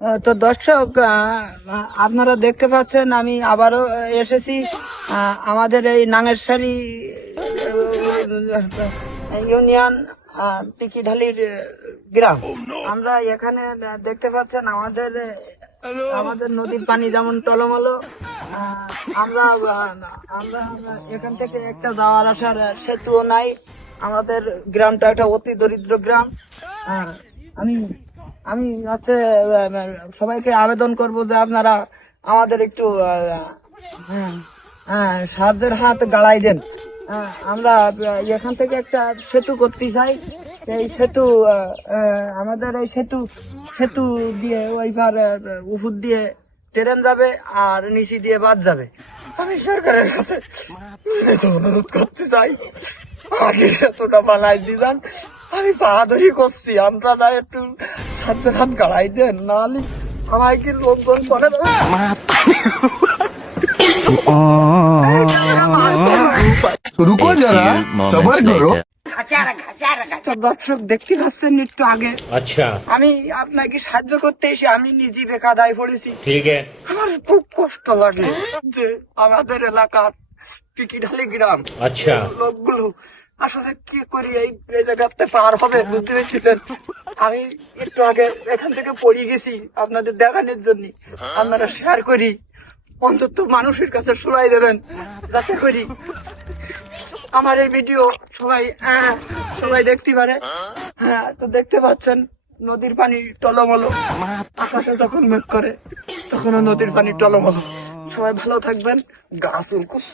তো দর্শক, আপনারা দেখতে পাচ্ছেন আমি আবারও এসেছি আমাদের এই নাঙ্গেরশালী ইউনিয়ন পিকিঢালির গ্রাম। আমরা এখানে দেখতে পাচ্ছেন আমাদের আমাদের নদীর পানি যেমন টলমলো। আমরা আমরা এখান থেকে একটা যাওয়ার আসার সেতুও নাই। আমাদের গ্রামটা একটা অতি দরিদ্র গ্রাম। আমি আমি হচ্ছে সবাইকে আবেদন করব যে আপনারা আমাদের একটু সাহায্যের হাত গাড়াই দেন। আমরা এখান থেকে একটা সেতু করতে চাই। এই সেতু আমাদের এই সেতু সেতু দিয়ে ওইবার উপর দিয়ে ট্রেন যাবে আর নিচে দিয়ে বাস যাবে। আমি সরকারের কাছে অনুরোধ করতে চাই আগে সেতুটা বানাই দিলাম। আমি বাহাদুরি করছি, আপনারা একটু সাহায্যের হাত গাড়াই দেন, নাহলে আমাকে লোকজন করে দেবে। रुको जरा सबर करो। তো দর্শক দেখতে পাচ্ছেন একটু আগে अच्छा আমি আপনাকে সাহায্য করতে এসে আমি নিজে বেকায়দায় পড়েছি। ठीक है আমার খুব কষ্ট লাগে যে আমাদের এলাকার পিকিঢালি গ্রাম अच्छा লোকগুলো আসলে কি করি এই জায়গাতে পার হবে বুঝতে পেরেছেন। আমি একটু আগে এখান থেকে পড়ে গেছি আপনাদের দেখানোর জন্য। আপনারা শেয়ার করি, অন্তত মানুষের কাছে শোনাই দেবেন যাতে করি আমার এই ভিডিও সবাই সবাই দেখতে পারে। হ্যাঁ, তো দেখতে পাচ্ছেন নদীর পানি টলমলো। আকাশে যখন মেঘ করে তখনও নদীর পানি টলমলো। সবাই ভালো থাকবেন। গাছ উল্কুস